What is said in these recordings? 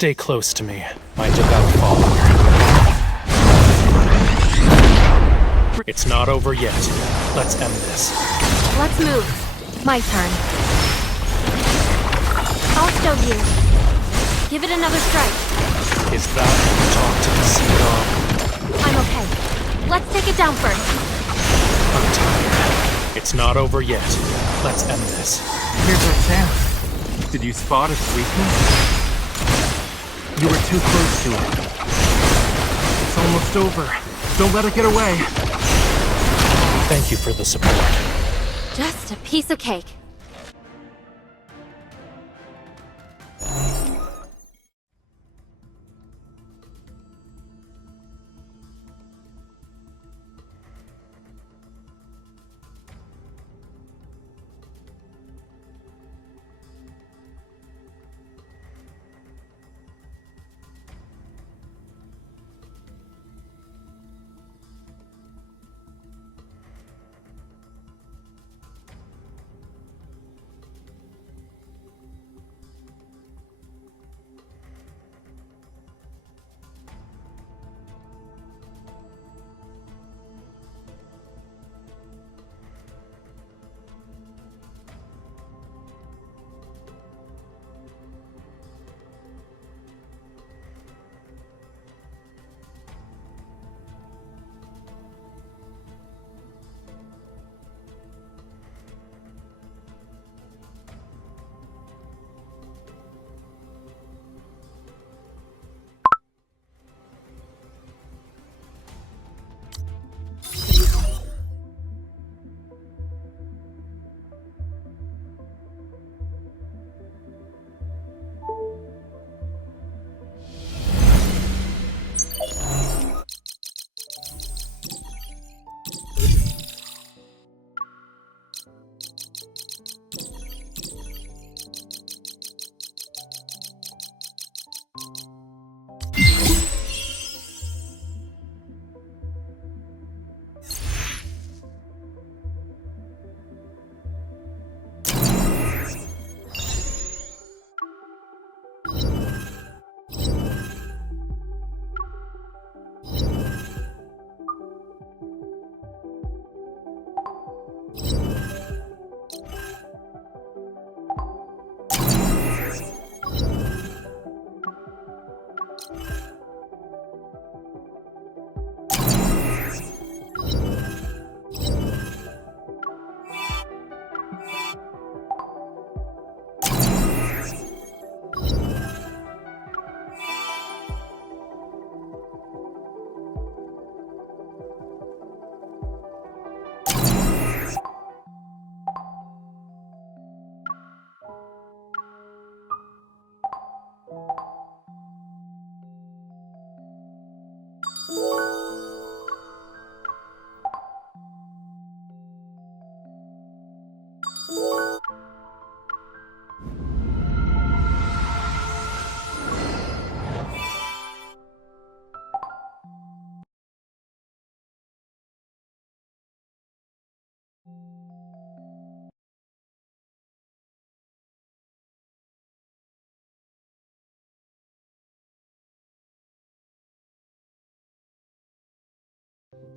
Stay close to me, my devout follower. It's not over yet. Let's end this. Let's move. My turn. I'll show you. Give it another strike. Is that how you talk to the sea dog? I'm okay. Let's take it down first. I'm tired. It's not over yet. Let's end this. Here's our chance. Did you spot its weakness? You were too close to it. It's almost over. Don't let it get away. Thank you for the support. Just a piece of cake.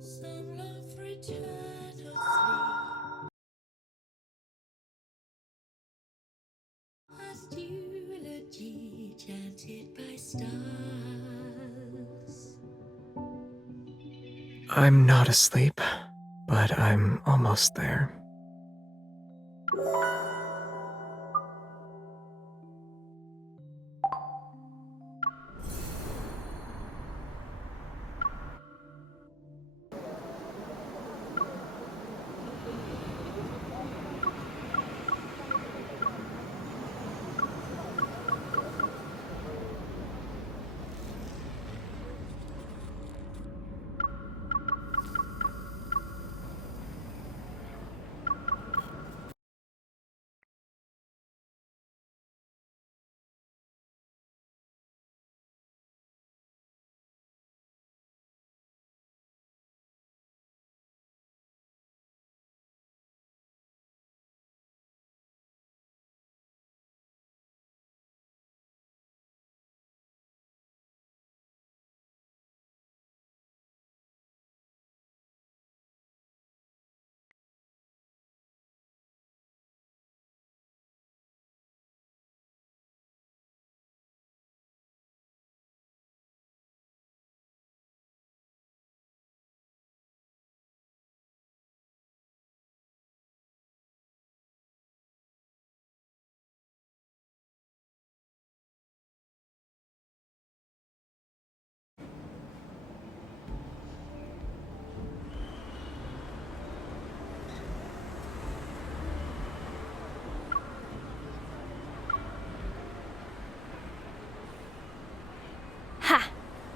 Some love return of sleep as eulogy chanted by stars. I'm not asleep, but I'm almost there.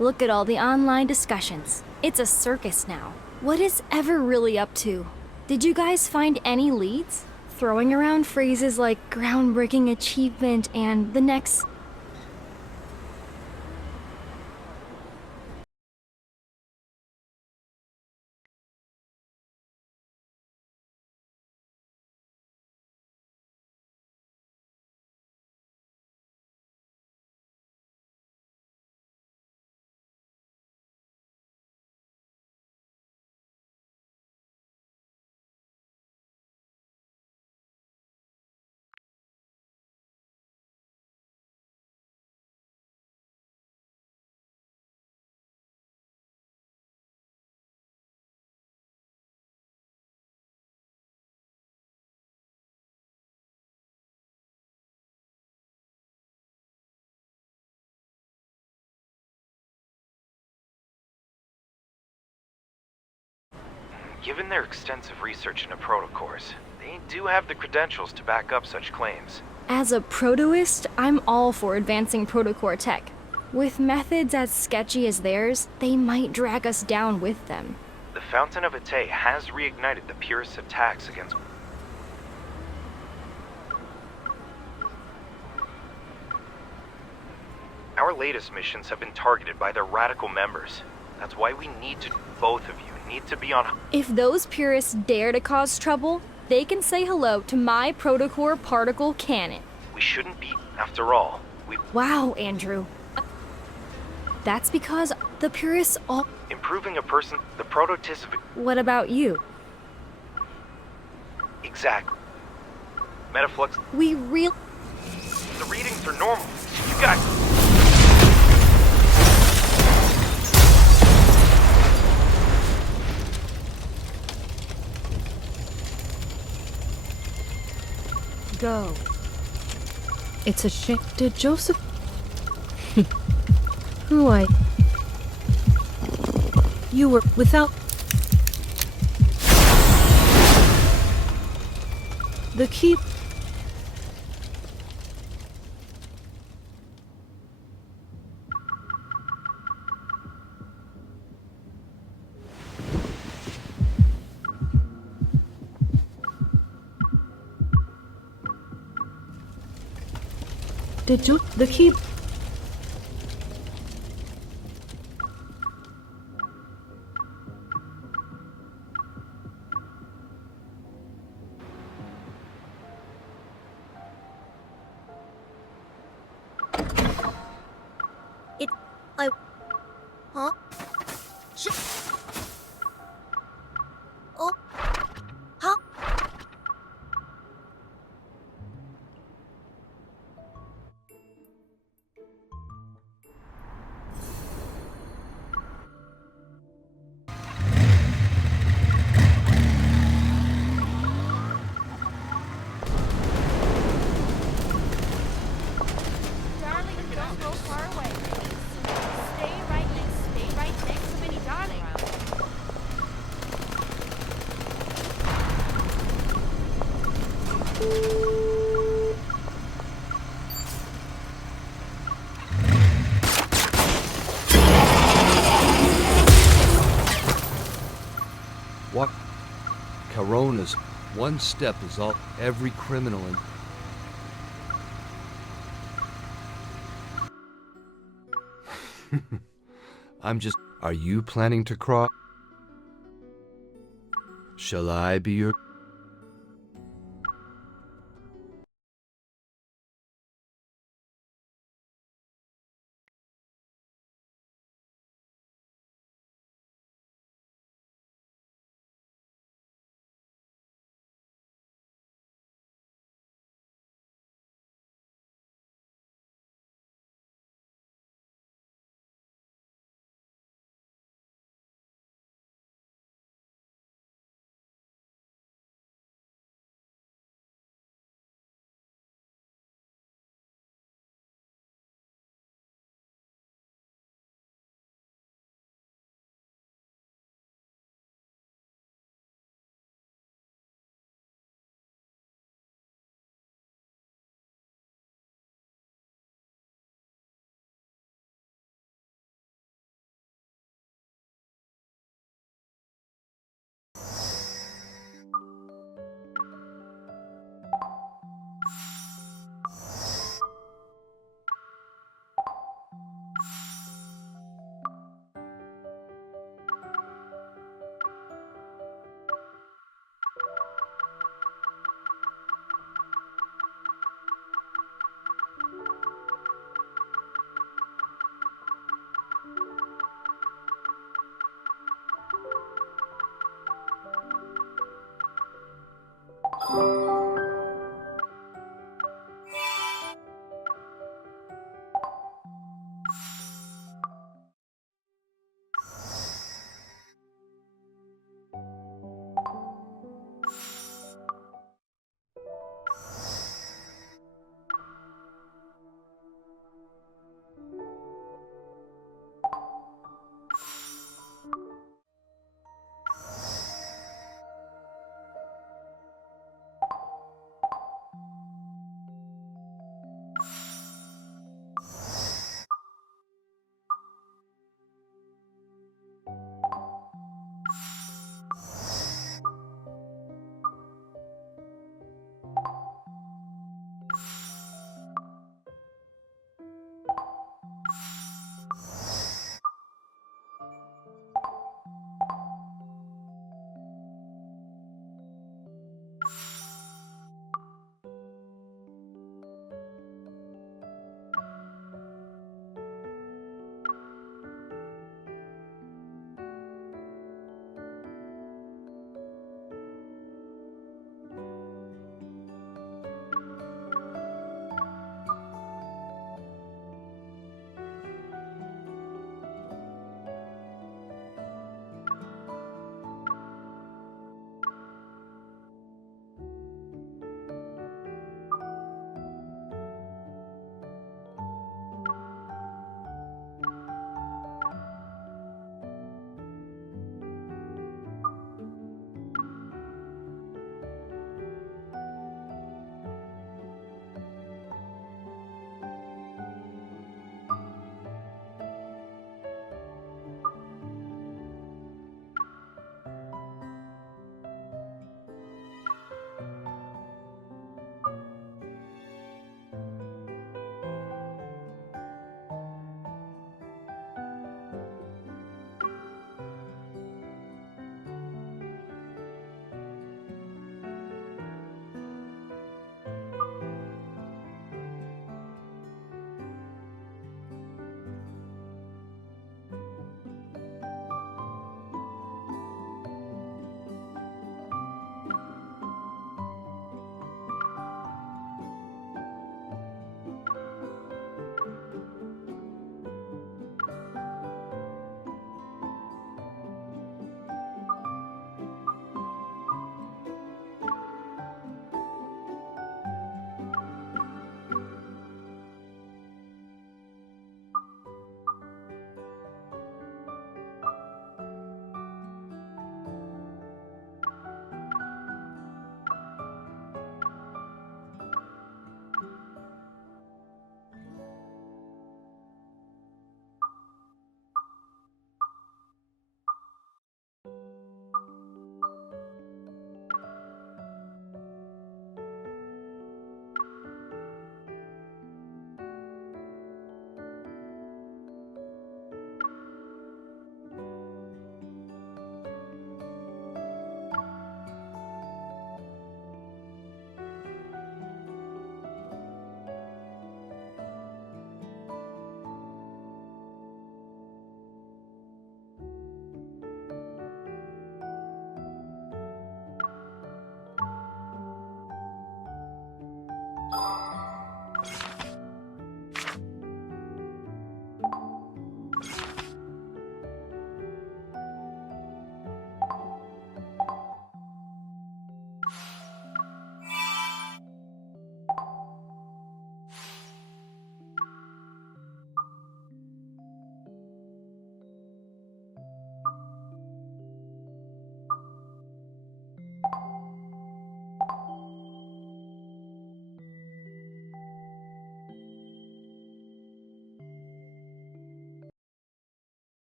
Look at all the online discussions. It's a circus now. What is Ever really up to? Did you guys find any leads? Throwing around phrases like groundbreaking achievement and the next. Given their extensive research into protocores, they do have the credentials to back up such claims. As a protoist, I'm all for advancing protocore tech. With methods as sketchy as theirs, they might drag us down with them. The Fountain of Ate has reignited the purest attacks against... Our latest missions have been targeted by their radical members. That's why we need to... Both of you need to be on... If those purists dare to cause trouble, they can say hello to my protocore particle cannon. We shouldn't be... After all, we... Wow, Andrew. That's because the purists all... Improving a person... The prototype... What about you? Exact. Metaflux... We real... The readings are normal. You guys... Go. It's a shame. Did Joseph... Who I... You were without... The key... Did you... The key... Huh? Oh. Huh? Darling, don't go far away. Stay right next to me, darling. What? Corona's one step is all every criminal in. I'm just. Are you planning to cross? Shall I be your.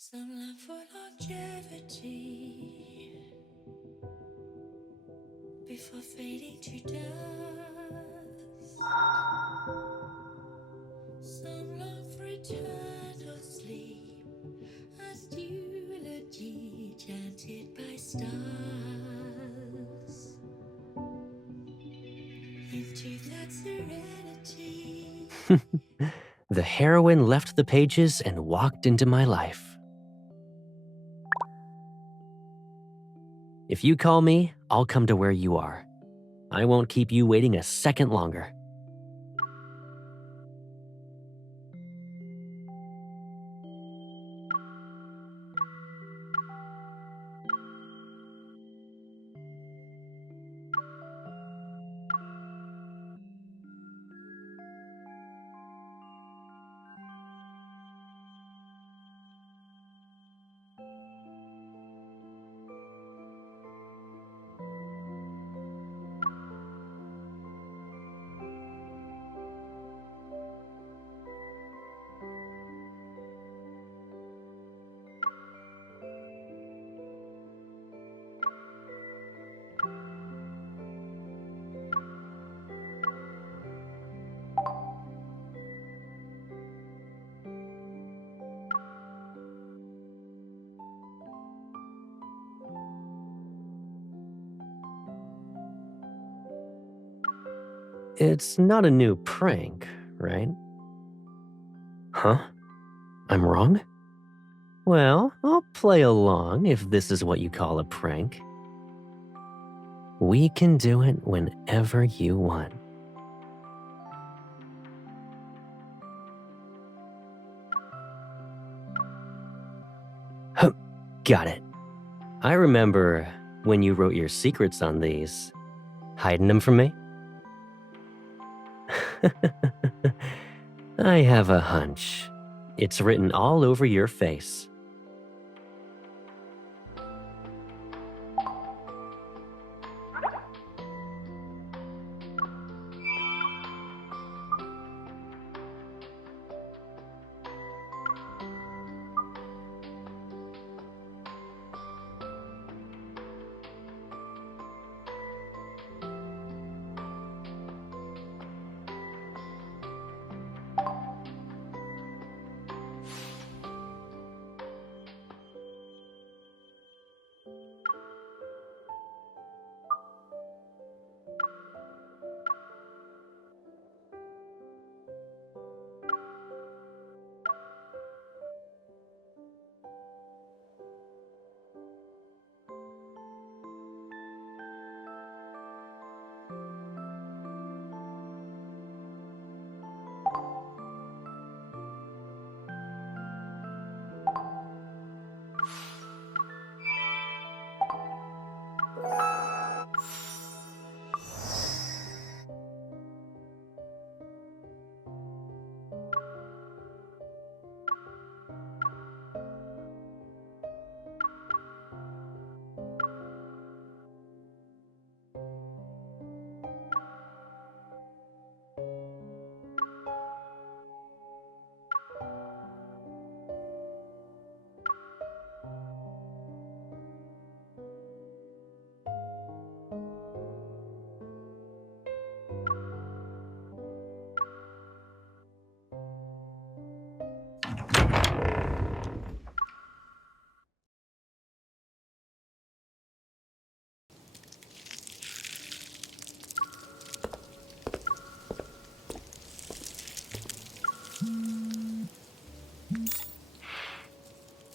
Some love for longevity before fading to dust. Some long for eternal sleep, as eulogy chanted by stars. Into that serenity. The heroine left the pages and walked into my life. If you call me, I'll come to where you are. I won't keep you waiting a second longer. It's not a new prank, right? Huh? I'm wrong? Well, I'll play along if this is what you call a prank. We can do it whenever you want. Huh, got it. I remember when you wrote your secrets on these. Hiding them from me? I have a hunch. It's written all over your face.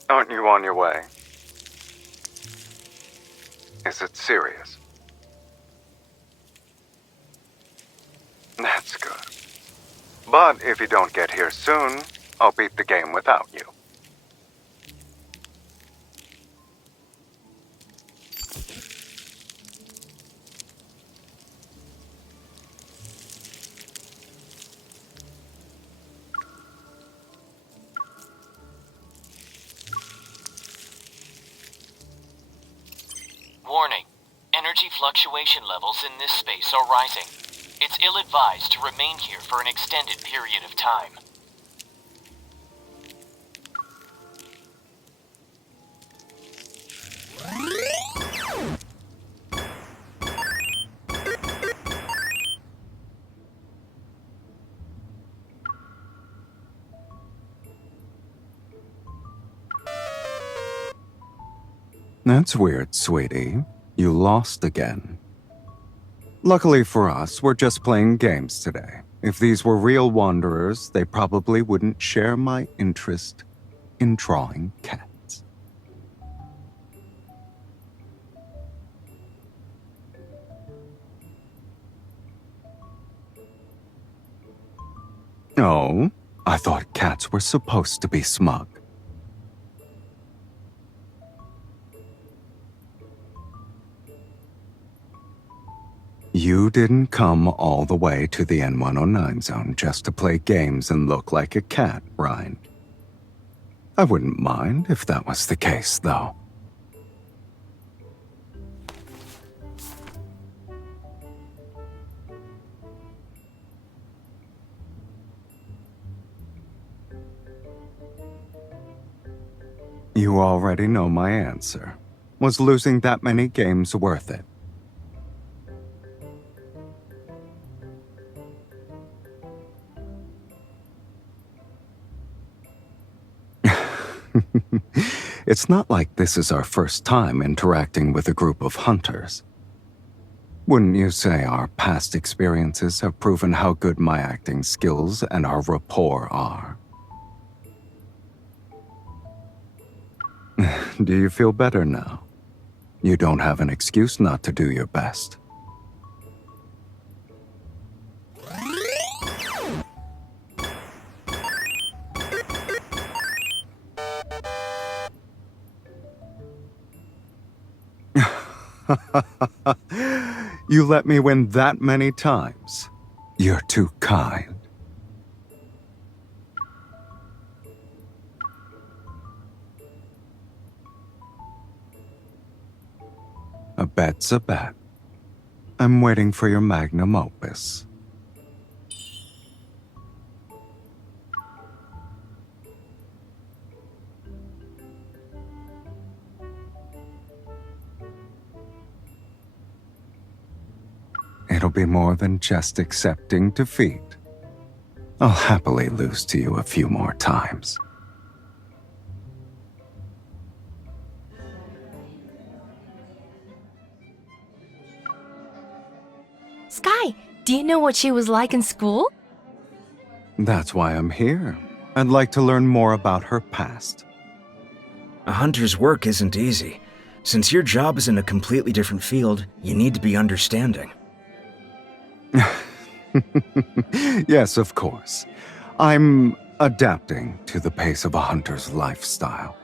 Aren't you on your way? Is it serious? That's good. But if you don't get here soon, I'll beat the game without you. Warning. Energy fluctuation levels in this space are rising. It's ill-advised to remain here for an extended period of time. That's weird, sweetie. You lost again. Luckily for us, we're just playing games today. If these were real wanderers, they probably wouldn't share my interest in drawing cats. Oh, I thought cats were supposed to be smug. You didn't come all the way to the N109 zone just to play games and look like a cat, right? I wouldn't mind if that was the case, though. You already know my answer. Was losing that many games worth it? It's not like this is our first time interacting with a group of hunters. Wouldn't you say our past experiences have proven how good my acting skills and our rapport are? Do you feel better now? You don't have an excuse not to do your best. You let me win that many times. You're too kind. A bet's a bet. I'm waiting for your magnum opus. It'll be more than just accepting defeat. I'll happily lose to you a few more times. Sky, do you know what she was like in school? That's why I'm here. I'd like to learn more about her past. A hunter's work isn't easy. Since your job is in a completely different field, you need to be understanding. Yes, of course. I'm adapting to the pace of a hunter's lifestyle.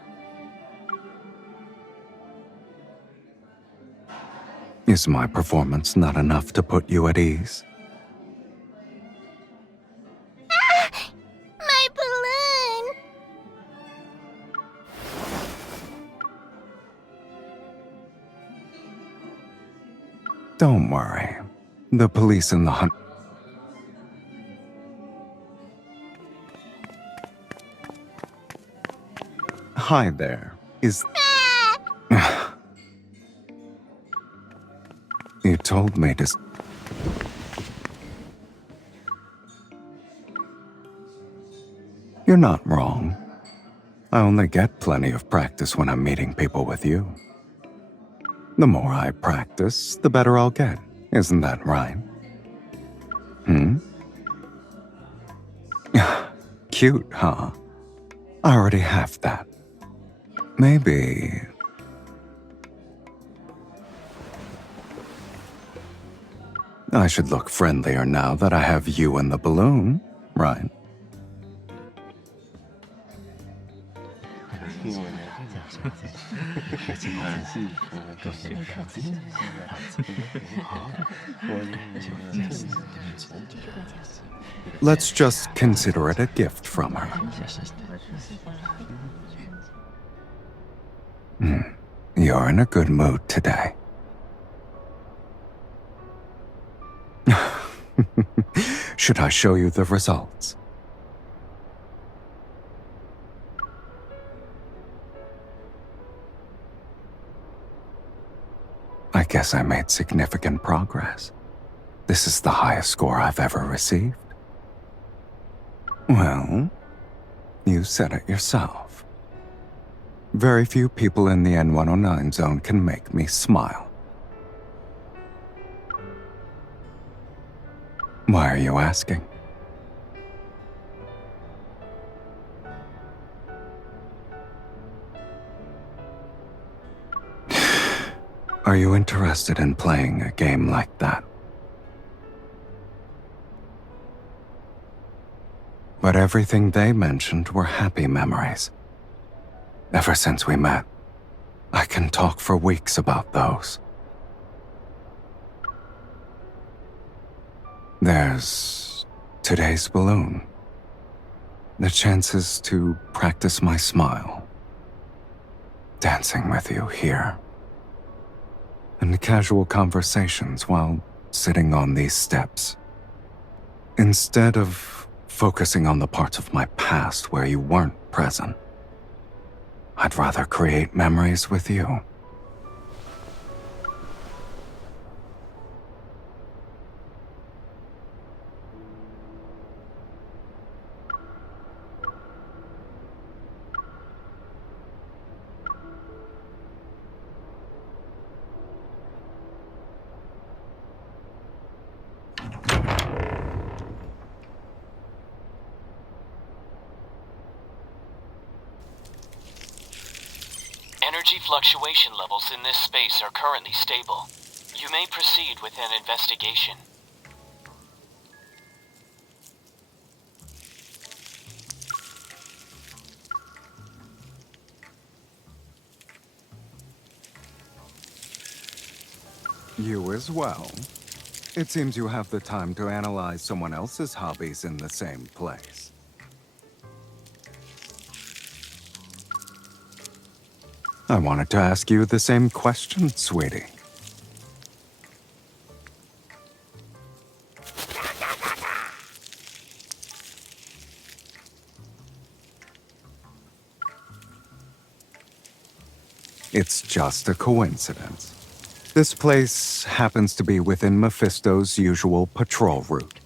Is my performance not enough to put you at ease? My balloon! Don't worry. The police and the hunt... Hi there. Is... You told me to... You're not wrong. I only get plenty of practice when I'm meeting people with you. The more I practice, the better I'll get. Isn't that right? Cute, huh? I already have that. Maybe... I should look friendlier now that I have you and the balloon, right? Let's just consider it a gift from her. You're in a good mood today. Should I show you the results? I guess I made significant progress. This is the highest score I've ever received. Well, you said it yourself. Very few people in the N109 zone can make me smile. Why are you asking? Are you interested in playing a game like that? But everything they mentioned were happy memories. Ever since we met, I can talk for weeks about those. There's today's balloon. The chances to practice my smile. Dancing with you here. And casual conversations while sitting on these steps. Instead of focusing on the parts of my past where you weren't present, I'd rather create memories with you. Energy fluctuation levels in this space are currently stable. You may proceed with an investigation. You as well. It seems you have the time to analyze someone else's hobbies in the same place. I wanted to ask you the same question, sweetie. It's just a coincidence. This place happens to be within Mephisto's usual patrol route.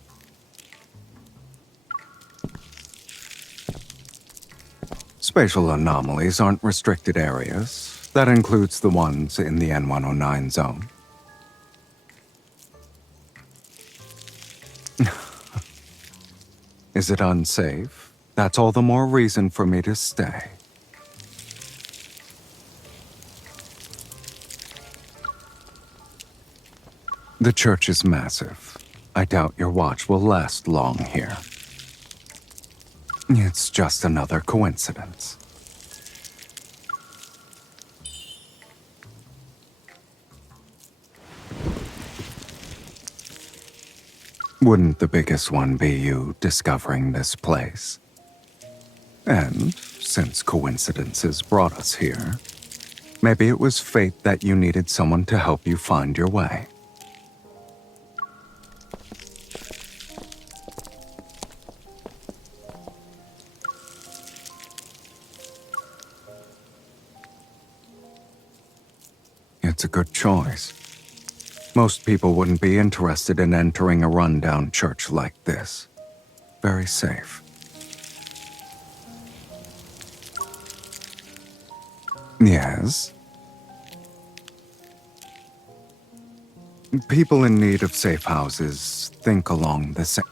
Spatial anomalies aren't restricted areas. That includes the ones in the N109 zone. Is it unsafe? That's all the more reason for me to stay. The church is massive. I doubt your watch will last long here. It's just another coincidence. Wouldn't the biggest one be you discovering this place? And since coincidences brought us here, maybe it was fate that you needed someone to help you find your way. It's a good choice. Most people wouldn't be interested in entering a rundown church like this. Very safe. Yes? People in need of safe houses think along the same.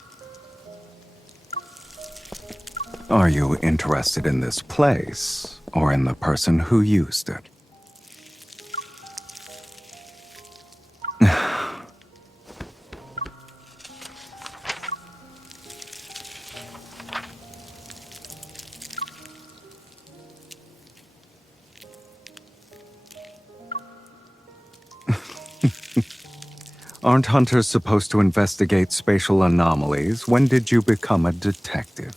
Are you interested in this place, or in the person who used it? Aren't hunters supposed to investigate spatial anomalies? When did you become a detective?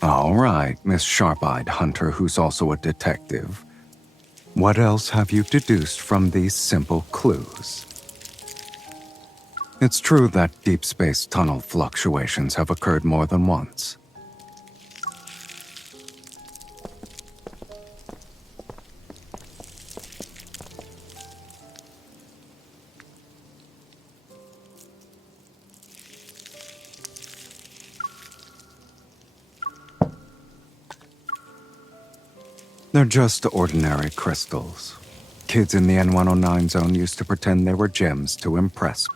All right, Miss Sharp-Eyed Hunter, who's also a detective. What else have you deduced from these simple clues? It's true that deep space tunnel fluctuations have occurred more than once. They're just ordinary crystals. Kids in the N109 zone used to pretend they were gems to impress.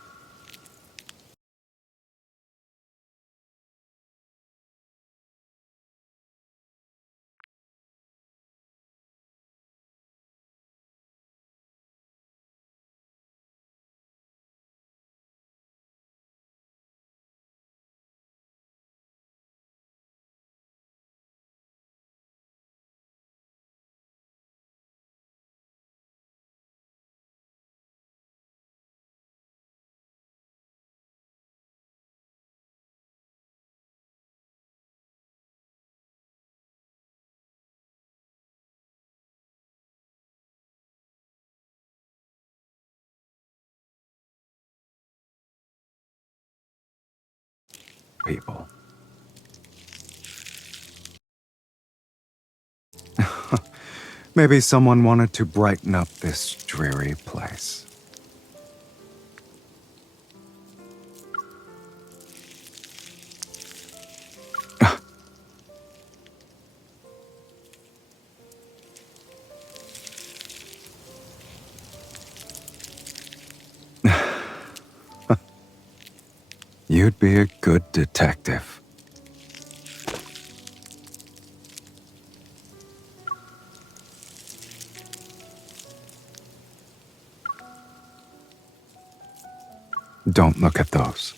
People. Maybe someone wanted to brighten up this dreary place. You'd be a good detective. Don't look at those.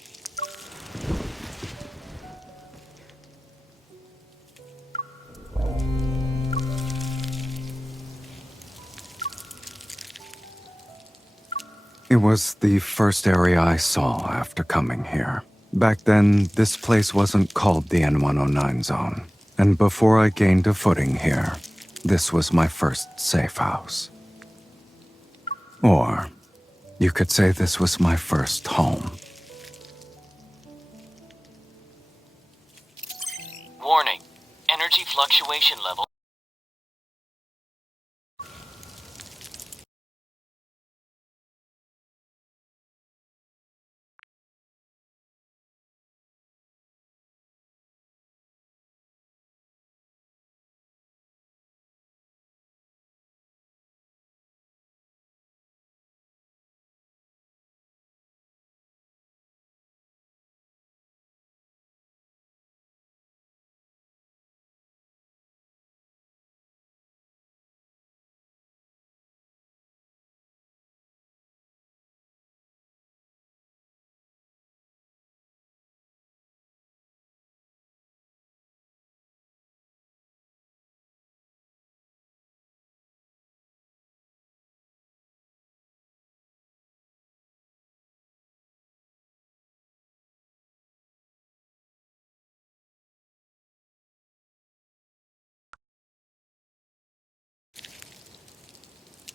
It was the first area I saw after coming here. Back then, this place wasn't called the N109 zone. And before I gained a footing here, this was my first safe house. Or, you could say this was my first home. Warning. Energy fluctuation level.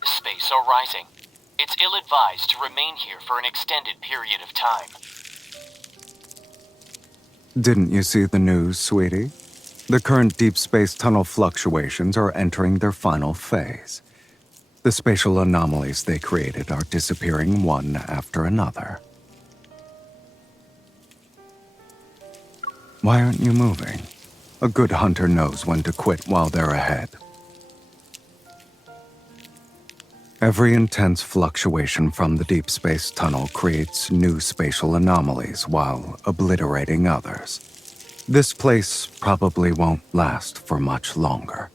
Space are rising. It's ill-advised to remain here for an extended period of time. Didn't you see the news, sweetie? The current deep space tunnel fluctuations are entering their final phase. The spatial anomalies they created are disappearing one after another. Why aren't you moving? A good hunter knows when to quit while they're ahead. Every intense fluctuation from the deep space tunnel creates new spatial anomalies while obliterating others. This place probably won't last for much longer.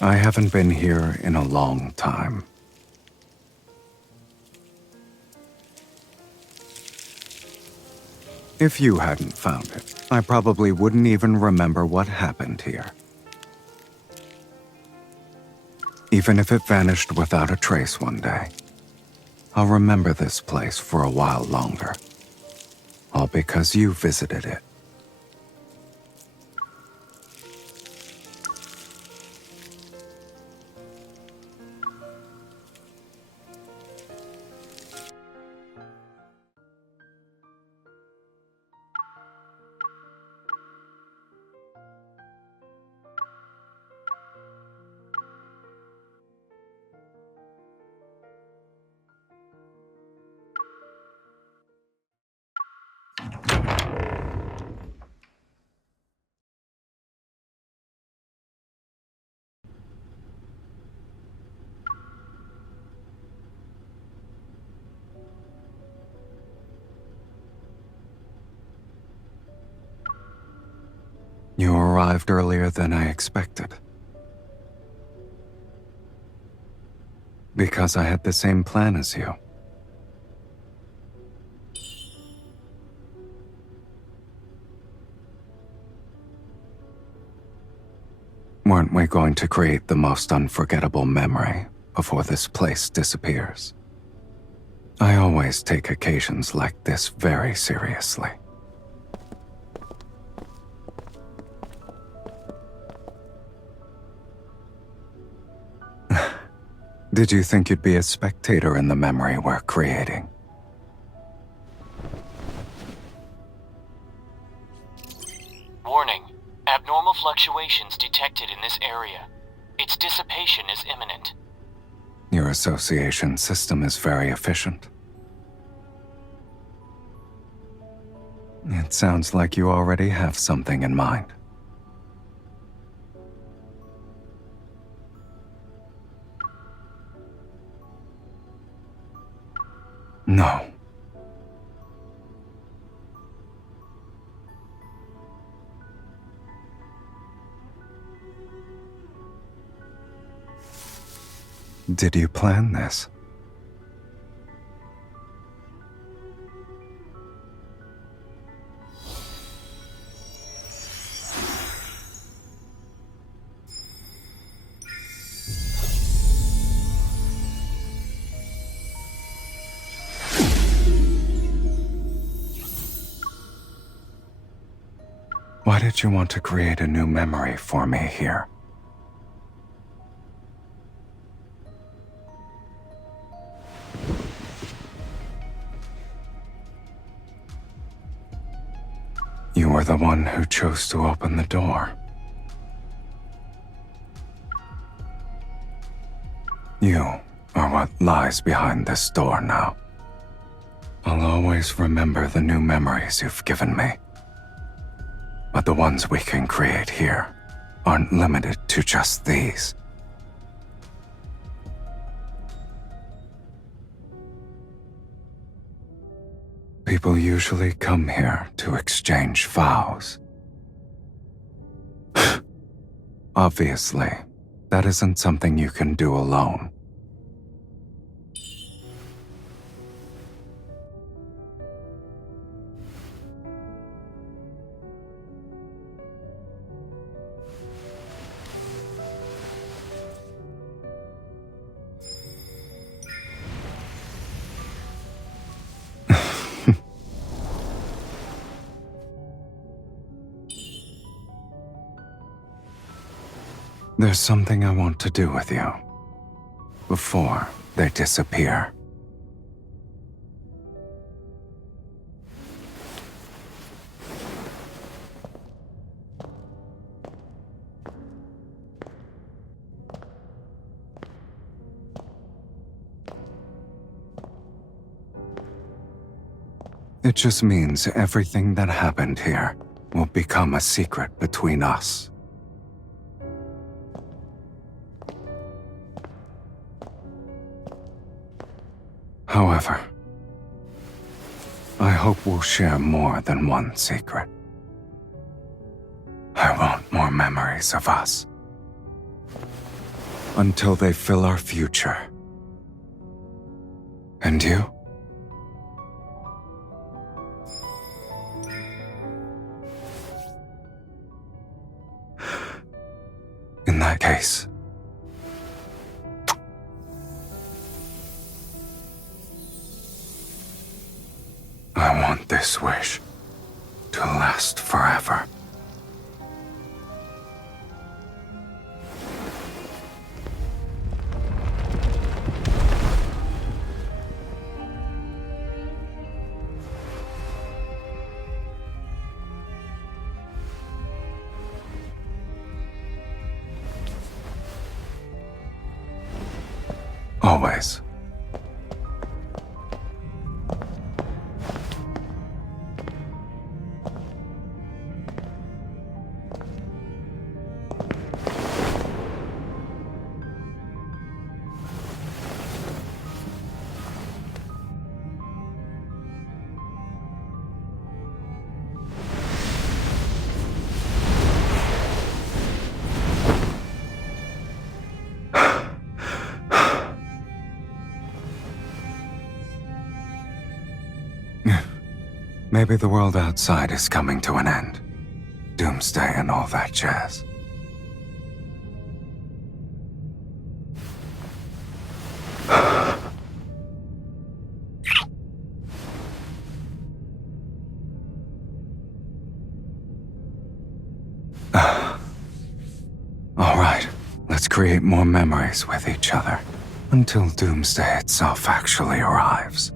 I haven't been here in a long time. If you hadn't found it, I probably wouldn't even remember what happened here. Even if it vanished without a trace one day, I'll remember this place for a while longer. All because you visited it. arrived earlier than I expected. Because I had the same plan as you. Weren't we going to create the most unforgettable memory before this place disappears? I always take occasions like this very seriously. Did you think you'd be a spectator in the memory we're creating? Warning. Abnormal fluctuations detected in this area. Its dissipation is imminent. Your association system is very efficient. It sounds like you already have something in mind. No. Did you plan this? Why did you want to create a new memory for me here? You were the one who chose to open the door. You are what lies behind this door now. I'll always remember the new memories you've given me. But the ones we can create here aren't limited to just these. People usually come here to exchange vows. Obviously, that isn't something you can do alone. There's something I want to do with you before they disappear. It just means everything that happened here will become a secret between us. However, I hope we'll share more than one secret. I want more memories of us. Until they fill our future. And you? In that case, I want this wish to last forever. Always. Maybe the world outside is coming to an end. Doomsday and all that jazz. All right, let's create more memories with each other until Doomsday itself actually arrives.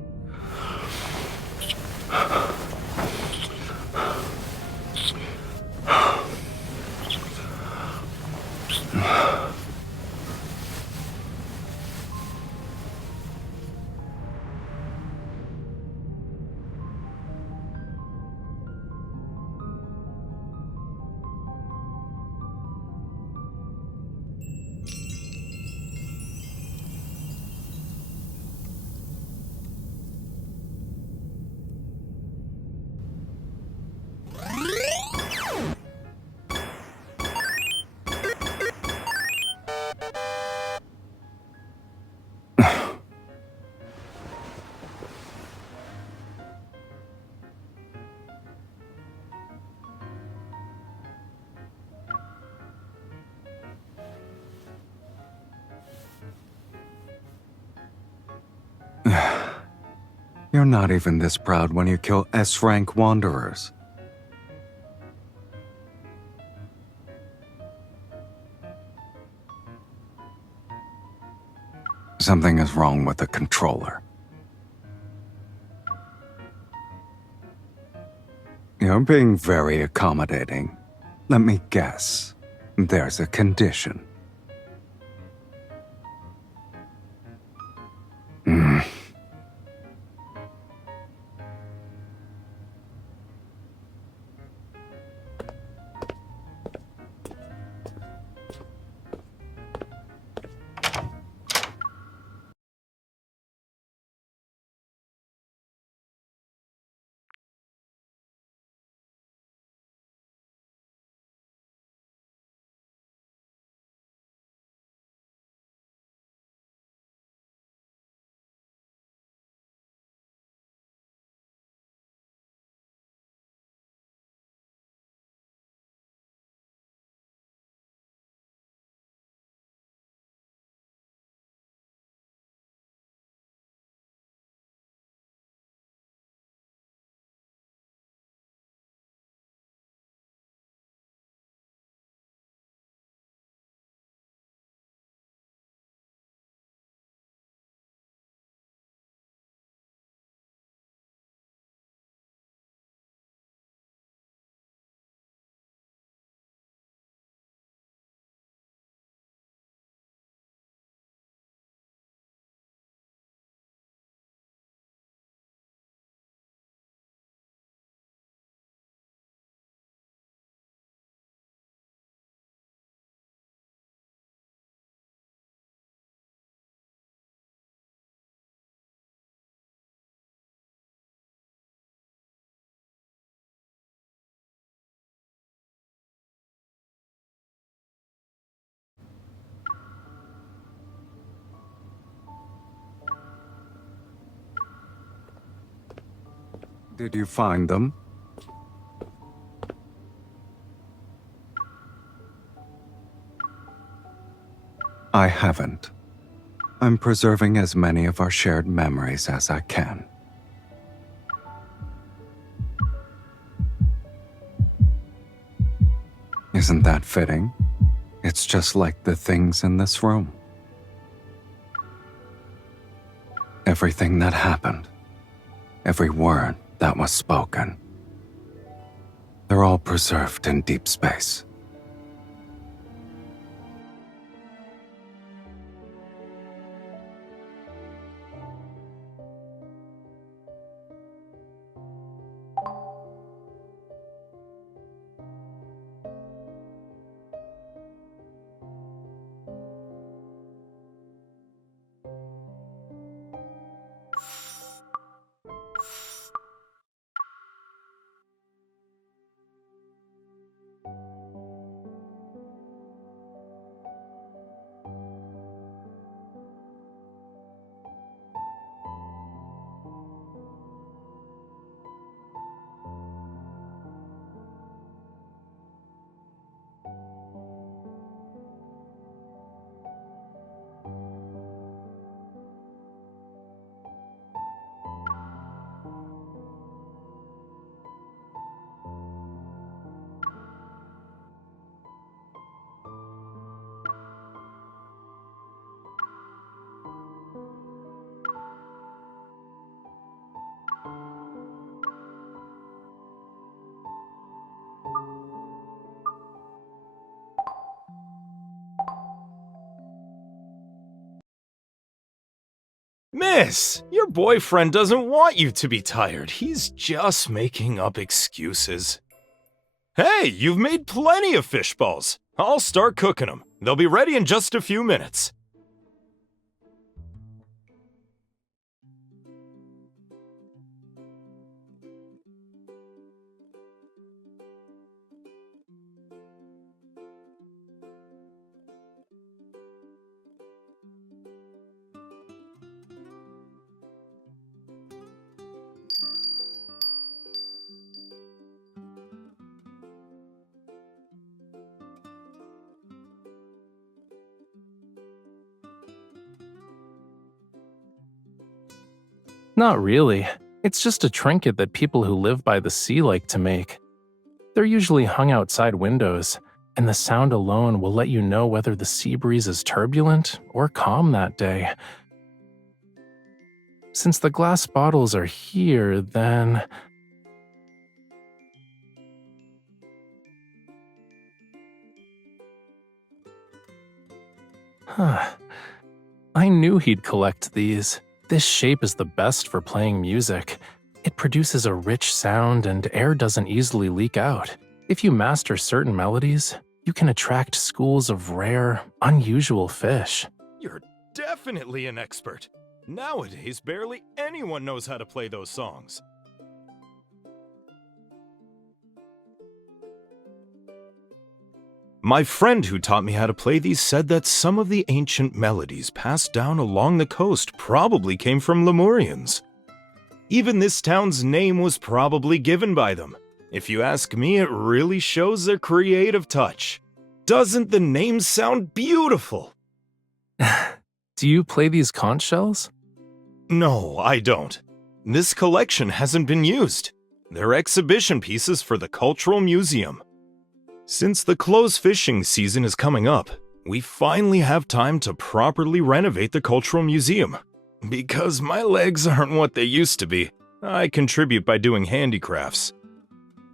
You're not even this proud when you kill S-rank wanderers. Something is wrong with the controller. You're being very accommodating. Let me guess. There's a condition. Did you find them? I haven't. I'm preserving as many of our shared memories as I can. Isn't that fitting? It's just like the things in this room. Everything that happened, every word that was spoken, they're all preserved in deep space. Miss, your boyfriend doesn't want you to be tired. He's just making up excuses. Hey, you've made plenty of fish balls. I'll start cooking them. They'll be ready in just a few minutes. Not really. It's just a trinket that people who live by the sea like to make. They're usually hung outside windows, and the sound alone will let you know whether the sea breeze is turbulent or calm that day. Since the glass bottles are here, then... I knew he'd collect these. This shape is the best for playing music. It produces a rich sound and air doesn't easily leak out. If you master certain melodies, you can attract schools of rare, unusual fish. You're definitely an expert. Nowadays, barely anyone knows how to play those songs. My friend who taught me how to play these said that some of the ancient melodies passed down along the coast probably came from Lemurians. Even this town's name was probably given by them. If you ask me, it really shows their creative touch. Doesn't the name sound beautiful? Do you play these conch shells? No, I don't. This collection hasn't been used. They're exhibition pieces for the Cultural Museum. Since the close fishing season is coming up, we finally have time to properly renovate the Cultural Museum. Because my legs aren't what they used to be, I contribute by doing handicrafts.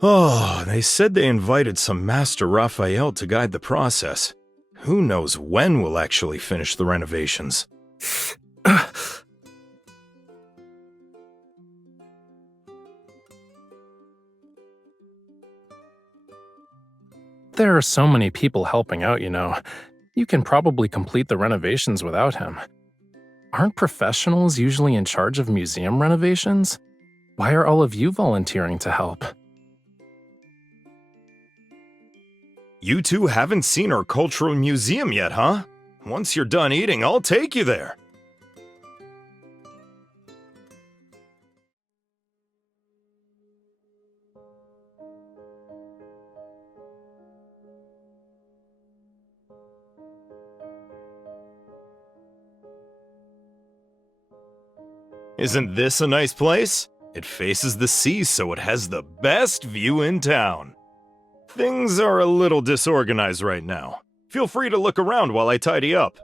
Oh, they said they invited some Master Raphael to guide the process. Who knows when we'll actually finish the renovations? There are so many people helping out, you know. You can probably complete the renovations without him. Aren't professionals usually in charge of museum renovations? Why are all of you volunteering to help? You two haven't seen our Cultural Museum yet, huh? Once you're done eating, I'll take you there. Isn't this a nice place? It faces the sea, so it has the best view in town. Things are a little disorganized right now. Feel free to look around while I tidy up.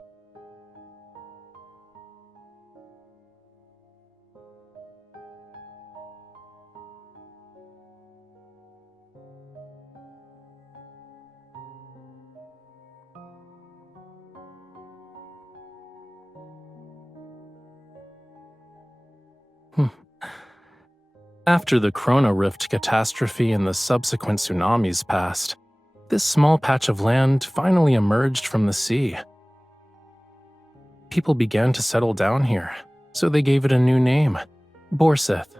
After the Chrono Rift catastrophe and the subsequent tsunamis passed, this small patch of land finally emerged from the sea. People began to settle down here, so they gave it a new name, Borseth.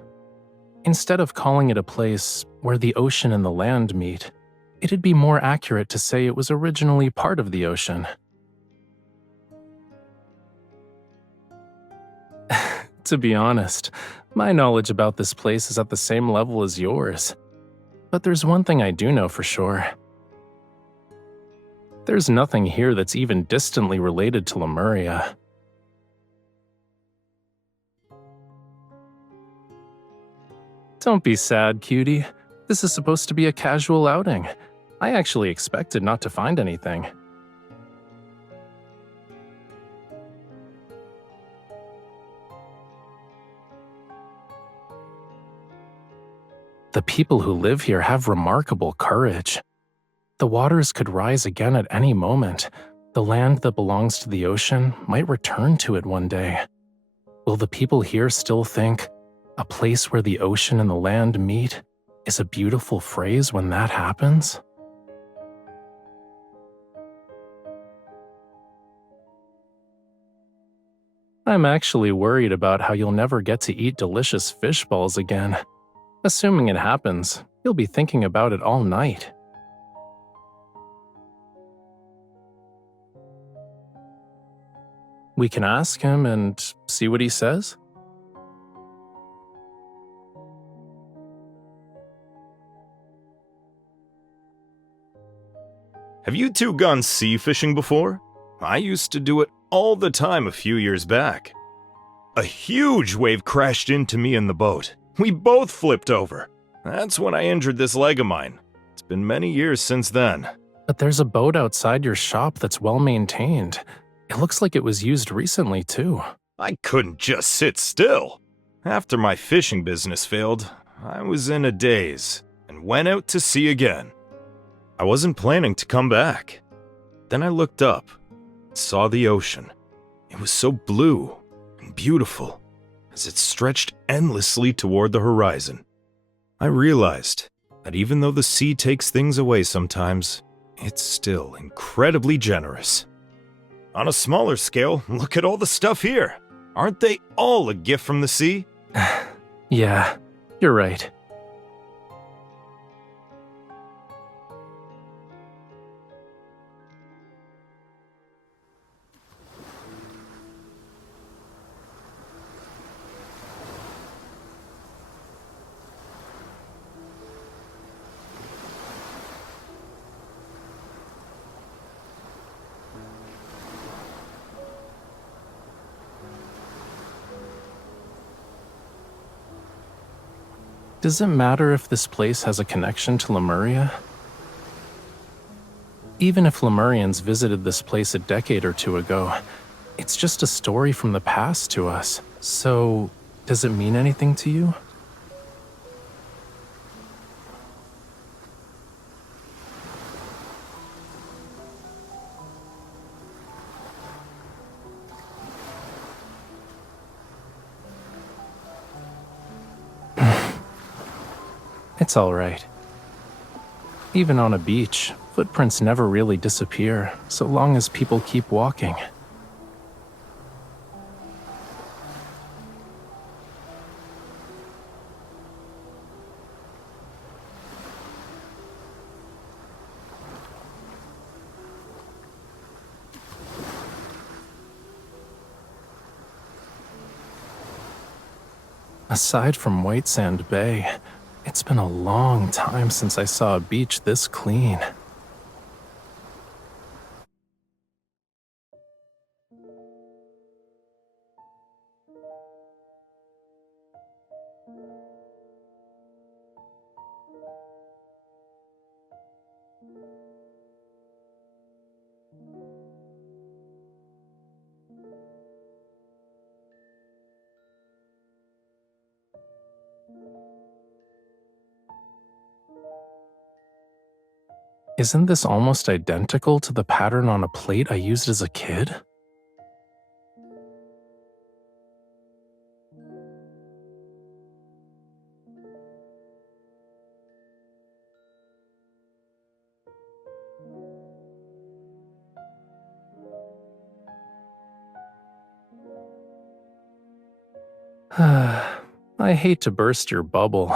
Instead of calling it a place where the ocean and the land meet, it'd be more accurate to say it was originally part of the ocean. To be honest, my knowledge about this place is at the same level as yours. But there's one thing I do know for sure. There's nothing here that's even distantly related to Lemuria. Don't be sad, cutie. This is supposed to be a casual outing. I actually expected not to find anything. The people who live here have remarkable courage. The waters could rise again at any moment. The land that belongs to the ocean might return to it one day. Will the people here still think a place where the ocean and the land meet is a beautiful phrase when that happens? I'm actually worried about how you'll never get to eat delicious fish balls again. Assuming it happens, you'll be thinking about it all night. We can ask him and see what he says. Have you two gone sea fishing before? I used to do it all the time a few years back. A huge wave crashed into me in the boat. We both flipped over. That's when I injured this leg of mine. It's been many years since then. But there's a boat outside your shop that's well maintained. It looks like it was used recently, too. I couldn't just sit still. After my fishing business failed, I was in a daze and went out to sea again. I wasn't planning to come back. Then I looked up and saw the ocean. It was so blue and beautiful as it stretched endlessly toward the horizon. I realized that even though the sea takes things away sometimes, it's still incredibly generous. On a smaller scale, look at all the stuff here. Aren't they all a gift from the sea? Yeah, you're right. Does it matter if this place has a connection to Lemuria? Even if Lemurians visited this place a decade or two ago, it's just a story from the past to us. So, does it mean anything to you? It's all right. Even on a beach, footprints never really disappear, so long as people keep walking. Aside from White Sand Bay, it's been a long time since I saw a beach this clean. Isn't this almost identical to the pattern on a plate I used as a kid? I hate to burst your bubble,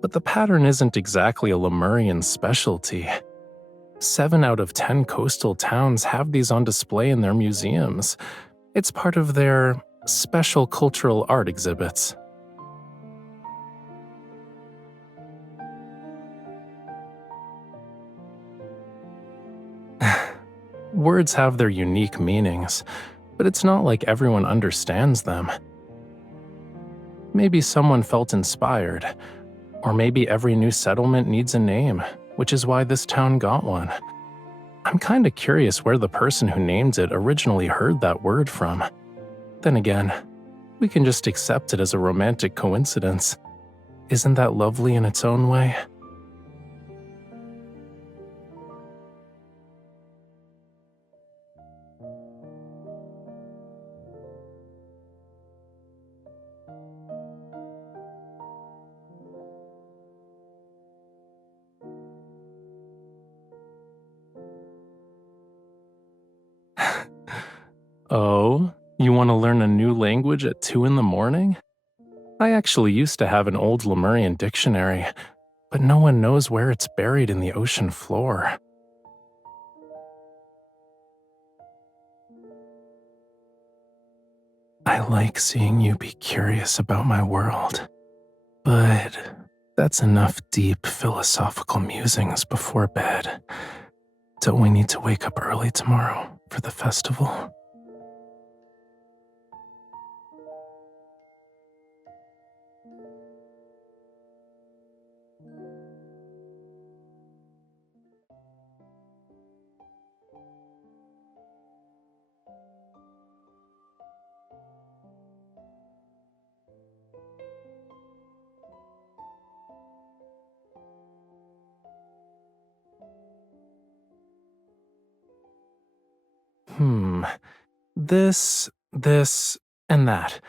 but the pattern isn't exactly a Lemurian specialty. 7 out of 10 coastal towns have these on display in their museums. It's part of their special cultural art exhibits. Words have their unique meanings, but it's not like everyone understands them. Maybe someone felt inspired, or maybe every new settlement needs a name, which is why this town got one. I'm kinda curious where the person who named it originally heard that word from. Then again, we can just accept it as a romantic coincidence. Isn't that lovely in its own way? Oh, you want to learn a new language at 2 in the morning? I actually used to have an old Lemurian dictionary, but no one knows where it's buried in the ocean floor. I like seeing you be curious about my world, but that's enough deep philosophical musings before bed. Don't we need to wake up early tomorrow for the festival? This, and that.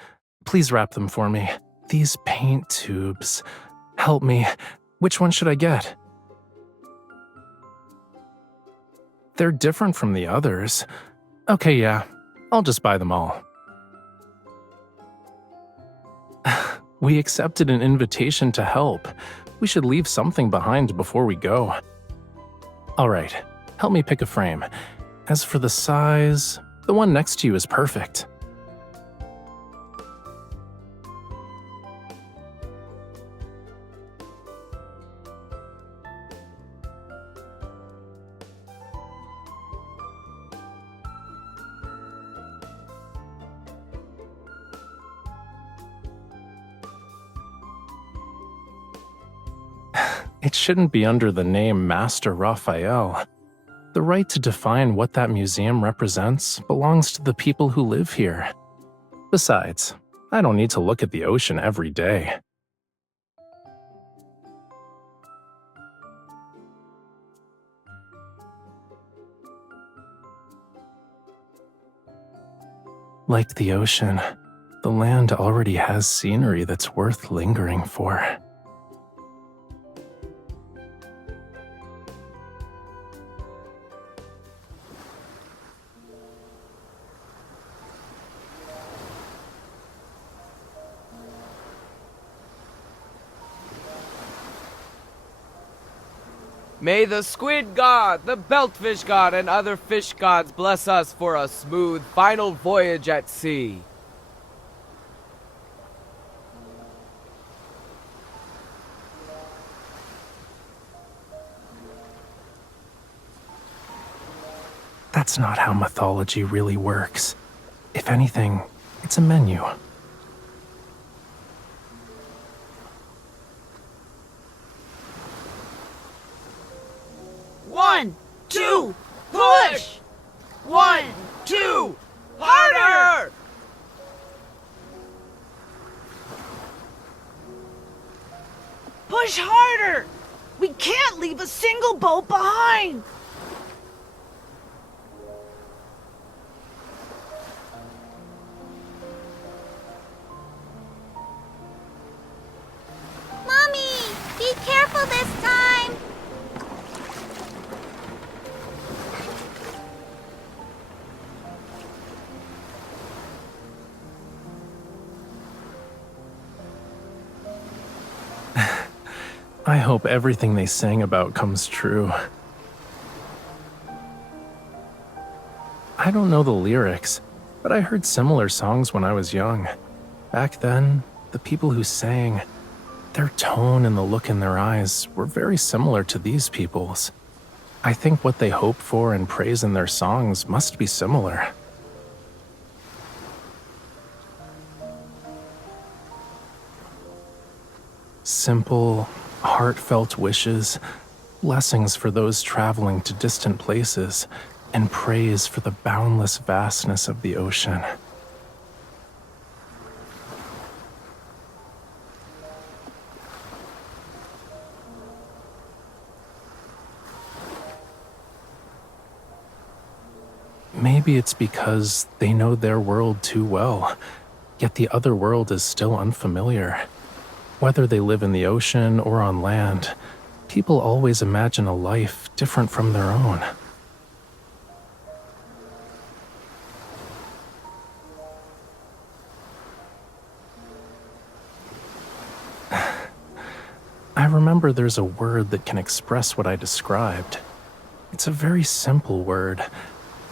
Please wrap them for me. These paint tubes. Help me. Which one should I get? They're different from the others. Okay, yeah. I'll just buy them all. We accepted an invitation to help. We should leave something behind before we go. All right, help me pick a frame. As for the size, the one next to you is perfect. It shouldn't be under the name Master Raphael. The right to define what that museum represents belongs to the people who live here. Besides, I don't need to look at the ocean every day. Like the ocean, the land already has scenery that's worth lingering for. May the squid god, the beltfish god, and other fish gods bless us for a smooth final voyage at sea. That's not how mythology really works. If anything, it's a menu. One, two, push! 1, 2, harder! Push harder! We can't leave a single boat behind! Mommy, be careful this time! I hope everything they sang about comes true. I don't know the lyrics, but I heard similar songs when I was young. Back then, the people who sang, their tone and the look in their eyes were very similar to these people's. I think what they hope for and praise in their songs must be similar. Simple, heartfelt wishes, blessings for those traveling to distant places, and praise for the boundless vastness of the ocean. Maybe it's because they know their world too well, yet the other world is still unfamiliar. Whether they live in the ocean or on land, people always imagine a life different from their own. remember there's a word that can express what I described. It's a very simple word,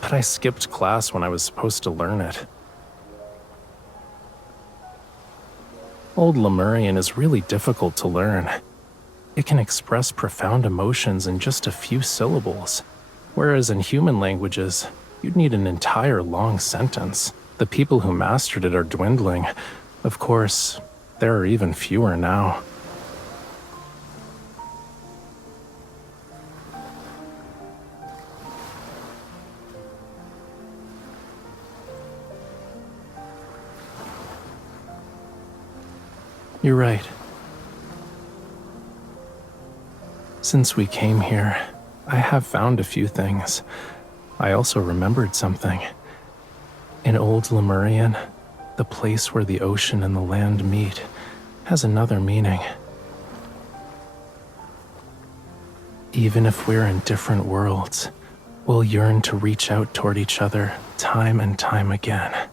but I skipped class when I was supposed to learn it. Old Lemurian is really difficult to learn. It can express profound emotions in just a few syllables, whereas in human languages, you'd need an entire long sentence. The people who mastered it are dwindling. Of course, there are even fewer now. You're right. Since we came here, I have found a few things. I also remembered something. In Old Lemurian, the place where the ocean and the land meet has another meaning. Even if we're in different worlds, we'll yearn to reach out toward each other time and time again.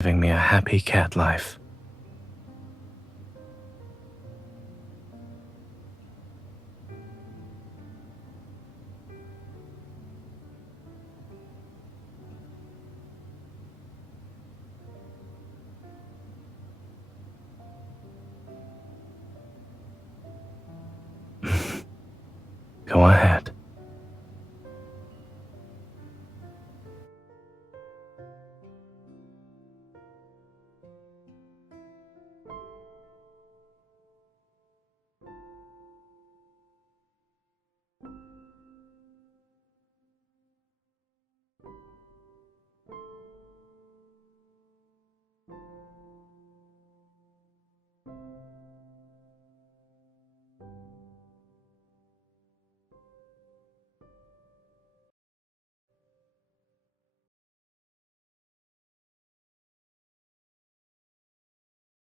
Giving me a happy cat life. Go ahead.